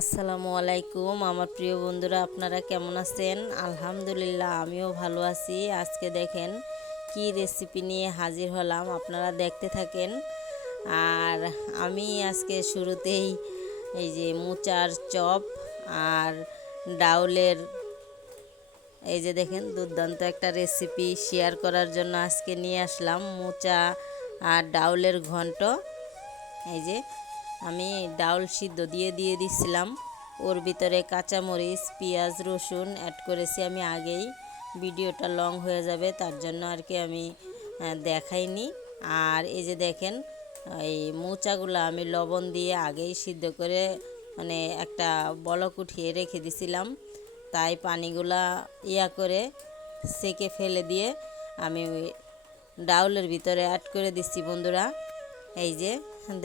আসসালামু আলাইকুম আমার প্রিয় বন্ধুরা, আপনারা কেমন আছেন? আলহামদুলিল্লাহ, আমিও ভালো আছি। আজকে দেখেন কি রেসিপি নিয়ে হাজির হলাম, আপনারা দেখতে থাকেন। আর আমি আজকে শুরুতেই এই যে মোচার চপ আর ডাউলের এই যে দেখেন দুর্দান্ত একটা রেসিপি শেয়ার করার জন্য আজকে নিয়ে আসলাম মোচা আর ডাউলের ঘন্ট। এই যে আমি ডাউল সিদ্ধ দিয়ে দিছিলাম, ওর ভিতরে কাঁচামরিচ পেঁয়াজ রসুন অ্যাড করেছি আমি আগেই। ভিডিওটা লং হয়ে যাবে তার জন্য আর কি আমি দেখাইনি। আর এই যে দেখেন এই মোচাগুলো আমি লবণ দিয়ে আগেই সিদ্ধ করে মানে একটা বলক উঠিয়ে রেখে দিছিলাম, তাই পানিগুলা করে সেকে ফেলে দিয়ে আমি ডাউলের ভিতরে অ্যাড করে দিচ্ছি বন্ধুরা। এই যে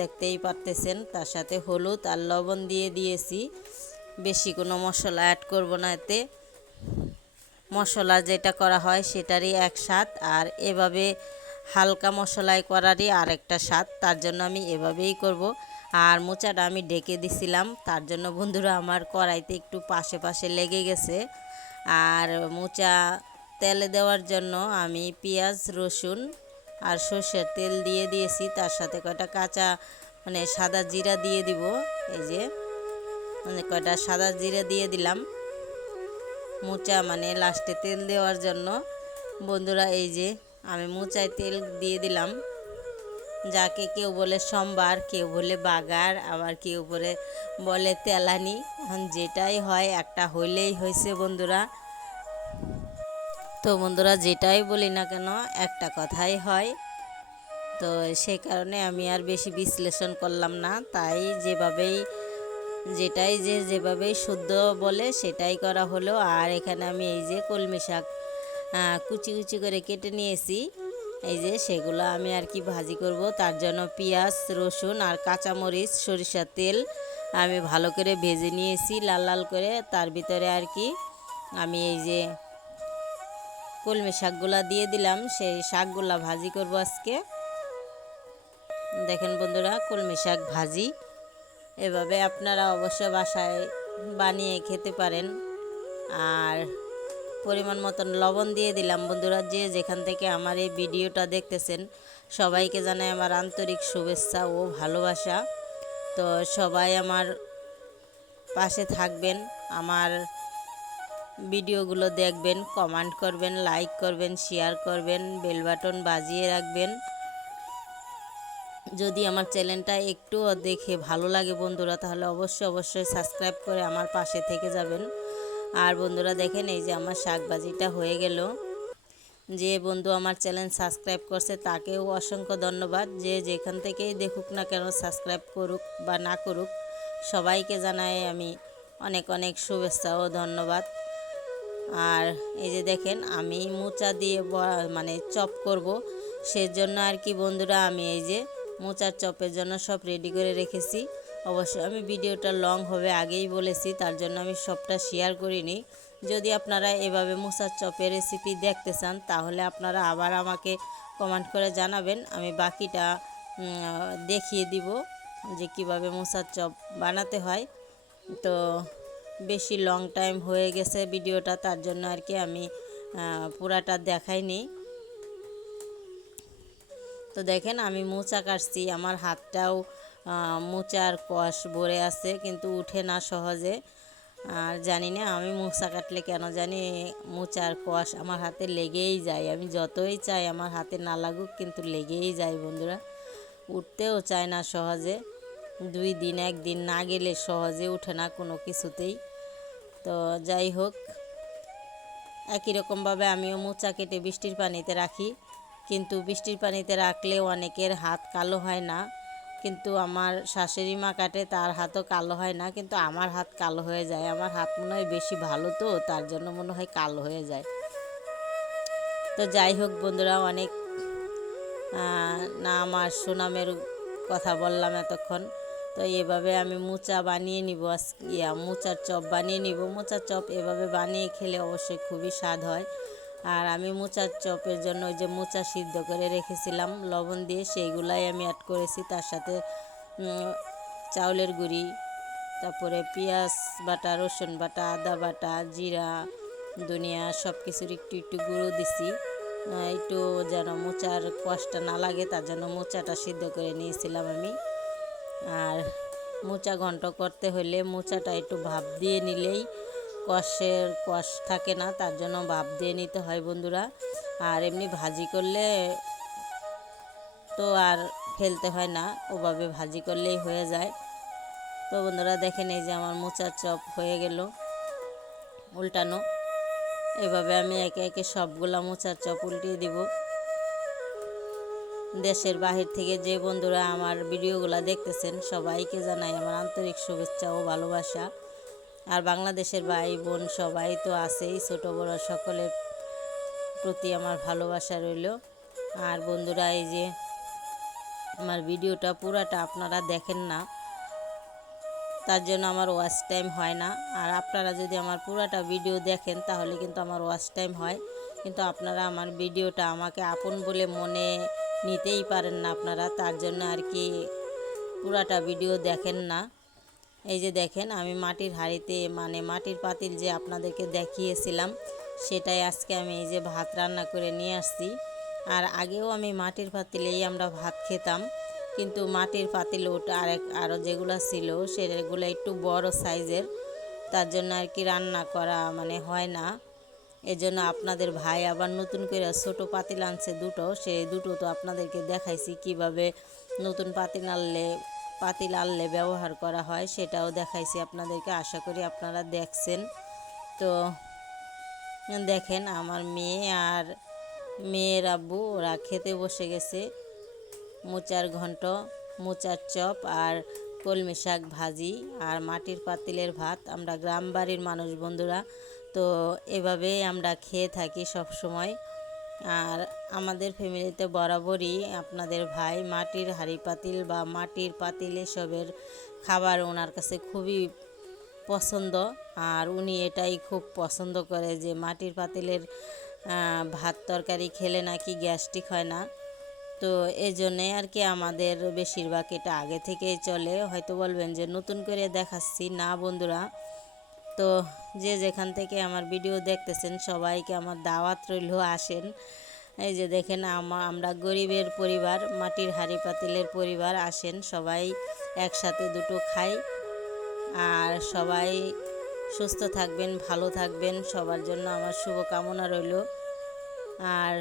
দেখতেই পারতেছেন, তার সাথে হলুদ আর লবণ দিয়েছি। বেশি কোনো মশলা অ্যাড করব না, এতে মশলা যেটা করা হয় সেটারই এক স্বাদ, আর এভাবে হালকা মশলায় করারই আর একটা স্বাদ। তার জন্য আমি এভাবেই করব। আর মোচাটা আমি ঢেকে দিছিলাম, তার জন্য বন্ধুরা আমার কড়াইতে একটু পাশে পাশে লেগে গেছে। আর মোচা তেলে দেওয়ার জন্য আমি পেঁয়াজ রসুন আর সর্ষের তেল দিয়েছি, তার সাথে কয়টা কাঁচা মানে সাদা জিরা দিয়ে দিব। এই যে মানে কয়টা সাদা জিরা দিয়ে দিলাম মোচা মানে লাস্টে তেল দেওয়ার জন্য বন্ধুরা। এই যে আমি মোচায় তেল দিয়ে দিলাম, যাকে কেউ বলে সম্বার, কেউ বলে বাগার, আবার কেউ বলে তেলানি। এখন যেটাই হয় একটা হইলেই হয়েছে বন্ধুরা। তো বন্ধুরা যেটাই বলি না কেন একটা কথাই হয়, তো সেই কারণে আমি আর বেশি বিশ্লেষণ করলাম না। তাই যেভাবেই শুদ্ধ বলে সেটাই করা হলো। আর এখানে আমি এই যে কলমি শাক কুচি কুচি করে কেটে নিয়েছি, এই যে সেগুলো আমি আর কি ভাজি করব। তার জন্য পেঁয়াজ রসুন আর কাঁচামরিচ সরিষার তেল আমি ভালো করে ভেজে নিয়েছি লাল লাল করে। তার ভিতরে আর কি আমি এই যে কলমি শাকগুলা দিয়ে দিলাম, সেই শাকগুলা ভাজি করব আজকে। দেখেন বন্ধুরা কলমি শাক ভাজি, এভাবে আপনারা অবশ্য বাসায় বানিয়ে খেতে পারেন। আর পরিমাণ মতন লবণ দিয়ে দিলাম বন্ধুরা। যে যেখান থেকে আমার এই ভিডিওটা দেখতেছেন সবাইকে জানাই আমার আন্তরিক শুভেচ্ছা ও ভালোবাসা। তো সবাই আমার পাশে থাকবেন, আমার ভিডিওগুলো দেখবেন, কমেন্ট করবেন, লাইক করবেন, শেয়ার করবেন, বেল বাটন বাজিয়ে রাখবেন। যদি আমার চ্যানেলটা একটুও দেখে ভালো লাগে বন্ধুরা, তাহলে অবশ্যই সাবস্ক্রাইব করে আমার পাশে থেকে যাবেন। আর বন্ধুরা দেখেন এই যে আমার শাক ভাজিটা হয়ে গেল। যে বন্ধু আমার চ্যানেল সাবস্ক্রাইব করছে তাকেও অসংখ্য ধন্যবাদ। যে যেখান থেকেই দেখুক না কেন, সাবস্ক্রাইব করুক বা না করুক, সবাইকে জানাই আমি অনেক অনেক শুভেচ্ছা ও ধন্যবাদ। আর এই যে দেখেন আমি মোচা দিয়ে মানে চপ করব, সেজন্য আর কি বন্ধুরা আমি এই যে মোচার চপের জন্য সব রেডি করে রেখেছি। অবশ্যই আমি ভিডিওটা লং হবে আগেই বলেছি, তার জন্য আমি সবটা শেয়ার করিনি। যদি আপনারা এভাবে মোচার চপের রেসিপি দেখতে চান তাহলে আপনারা আবার আমাকে কমেন্ট করে জানাবেন, আমি বাকিটা দেখিয়ে দিব যে কিভাবে মোচার চপ বানাতে হয়। তো বেশি লং টাইম হয়ে গেছে ভিডিওটা, তার জন্য আর কি আমি পুরাটা দেখাইনি। তো দেখেন আমি মোচা কাটছি, আমার হাতটাও মোচার কষ ভরে আছে কিন্তু উঠে না সহজে। আর জানি না আমি মোচা কাটলে কেন জানি মোচার কষ আমার হাতে লেগেই যায়, আমি যতই চাই আমার হাতে না লাগুক কিন্তু লেগেই যায় বন্ধুরা, উঠতেও চায় না সহজে। 2 দিন 1 দিন না গেলে সহজে উঠে না কোনো কিছুতেই। তো যাই হোক, একই রকমভাবে আমিও মোচা কেটে বৃষ্টির পানিতে রাখি, কিন্তু বৃষ্টির পানিতে রাখলেও অনেকের হাত কালো হয় না। কিন্তু আমার শাশুড়ি মা কাটে, তার হাতও কালো হয় না, কিন্তু আমার হাত কালো হয়ে যায়। আমার হাত মনে হয় বেশি ভালো, তো তার জন্য মনে হয় কালো হয়ে যায়। তো যাই হোক বন্ধুরা, অনেক না আমার সুনামের কথা বললাম এতক্ষণ। তো এভাবে আমি মোচা বানিয়ে নিব, মোচার চপ বানিয়ে নিব। মোচার চপ এভাবে বানিয়ে খেলে অবশ্যই খুবই স্বাদ হয়। আর আমি মোচার চপের জন্য ওই যে মোচা সিদ্ধ করে রেখেছিলাম লবণ দিয়ে, সেইগুলাই আমি অ্যাড করেছি। তার সাথে চাউলের গুঁড়ি, তারপরে পেঁয়াজ বাটা, রসুন বাটা, আদা বাটা, জিরা, ধনিয়া সব কিছুর একটু একটু গুঁড়ো দিছি, একটু যেন মোচার কষটা না লাগে, তার জন্য মোচাটা সিদ্ধ করে নিয়েছিলাম আমি। আর মোচা ঘন্ট করতে হলে মোচাটা একটু ভাপ দিয়ে নিলেই কষ থাকে না, তার জন্য ভাপ দিয়ে নিতে হয় বন্ধুরা। আর এমনি ভাজি করলে তো আর ফেলতে হয় না, ওভাবে ভাজি করলেই হয়ে যায়। তো বন্ধুরা দেখেন, এই যে আমার মোচার চপ হয়ে গেল উল্টানো। এভাবে আমি একে একে সবগুলা মোচার চপ উল্টিয়ে দিব। দেশের বাহির থেকে যে বন্ধুরা আমার ভিডিওগুলো দেখতেছেন সবাইকে জানাই আমার আন্তরিক শুভেচ্ছা ও ভালোবাসা। আর বাংলাদেশের ভাই বোন সবাই তো আছেই, ছোট বড় সকলের প্রতি আমার ভালোবাসা রইল। আর বন্ধুরা, এই যে আমার ভিডিওটা পুরাটা আপনারা দেখেন না, তার জন্য আমার ওয়াচ টাইম হয় না। আর আপনারা যদি আমার পুরাটা ভিডিও দেখেন তাহলে কিন্তু আমার ওয়াচ টাইম হয়, কিন্তু আপনারা আমার ভিডিওটা আমাকে আপন বলে মনে নিতেই পারেন না আপনারা, তার জন্য আর কি পুরাটা ভিডিও দেখেন না। এই যে দেখেন, আমি মাটির হাঁড়িতে মানে মাটির পাতিল যে আপনাদেরকে দেখিয়েছিলাম, সেটাই আজকে আমি এই যে ভাত রান্না করে নিয়ে আসছি। আর আগেও আমি মাটির পাতিলেই আমরা ভাত খেতাম, কিন্তু মাটির পাতিল ওটা আরও যেগুলো ছিল সেগুলো একটু বড় সাইজের, তার জন্য আর কি রান্না করা মানে হয় না। এজন্য আপনাদের ভাই আবার নতুন করে ছোট পাতিল আনছে দুটো, সেই দুটো তো আপনাদেরকে দেখাইছি কিভাবে নতুন পাতিল আনলে ব্যবহার করা হয়, সেটাও দেখাইছি আপনাদেরকে। আশা করি আপনারা দেখছেন। তো দেখেন, আমার মেয়ে আর মেয়ের আব্বু ওরা খেতে বসে গেছে মোচার ঘন্ট, মোচার চপ আর কলমি শাক ভাজি আর মাটির পাতিলের ভাত। আমরা গ্রাম বাড়ির মানুষ বন্ধুরা, তো এভাবেই আমরা খেয়ে থাকি সব সময়। আর আমাদের ফ্যামিলিতে বরাবরই আপনাদের ভাই মাটির হাঁড়ি পাতিল বা মাটির পাতিল এসবের খাবার ওনার কাছে খুবই পছন্দ। আর উনি এটাই খুব পছন্দ করে যে মাটির পাতিলের ভাত তরকারি খেলে নাকি গ্যাস্ট্রিক হয় না। তো এই জন্যে আর কি আমাদের বেশিরভাগ এটা আগে থেকেই চলে। হয়তো বলবেন যে নতুন করে দেখাচ্ছি, না বন্ধুরা। তো যে যেখান থেকে আমার ভিডিও দেখতেছেন সবাইকে আমার দাওয়াত রইল, আসেন। এই যে দেখেন, আমরা গরিবের পরিবার, মাটির হাঁড়ি পাতিলের পরিবার, আসেন সবাই একসাথে দুটো খাই। আর সবাই সুস্থ থাকবেন, ভালো থাকবেন, সবার জন্য আমার শুভকামনা রইল। আর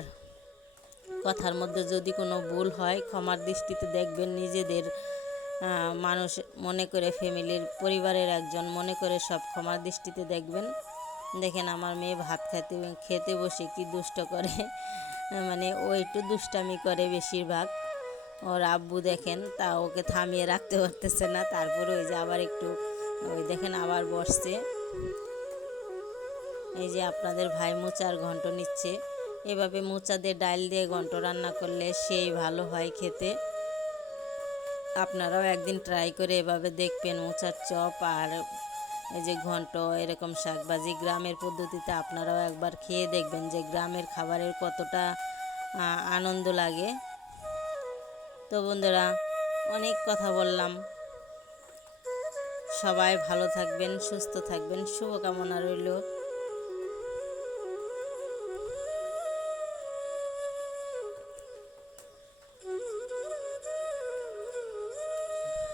কথার মধ্যে যদি কোনো ভুল হয় ক্ষমার দৃষ্টিতে দেখবেন, নিজেদের মানুষ মনে করে, ফ্যামিলির পরিবারের একজন মনে করে সব ক্ষমার দৃষ্টিতে দেখবেন। দেখেন, আমার মেয়ে ভাত খেতে বসে কি দুষ্ট করে, মানে ও একটু দুষ্টামি করে বেশিরভাগ। ওর আব্বু দেখেন তা ওকে থামিয়ে রাখতে পারতেছে না, তারপরে ওই যে আবার একটু ওই দেখেন আবার বসছে। এই যে আপনাদের ভাই মোচার ঘন্ট নিচ্ছে। এভাবে মোচা দিয়ে ডাল দিয়ে ঘন্ট রান্না করলে সেই ভালো হয় খেতে। আপনারাও একদিন ট্রাই করে এভাবে দেখবেন মোচার চপ আর এই যে ঘন্ট, এরকম শাকভাজি গ্রামের পদ্ধতিতে আপনারাও একবার খেয়ে দেখবেন যে গ্রামের খাবারের কতটা আনন্দ লাগে। তো বন্ধুরা, অনেক কথা বললাম, সবাই ভালো থাকবেন, সুস্থ থাকবেন, শুভকামনা রইল।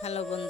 হ্যালো বন্ধু।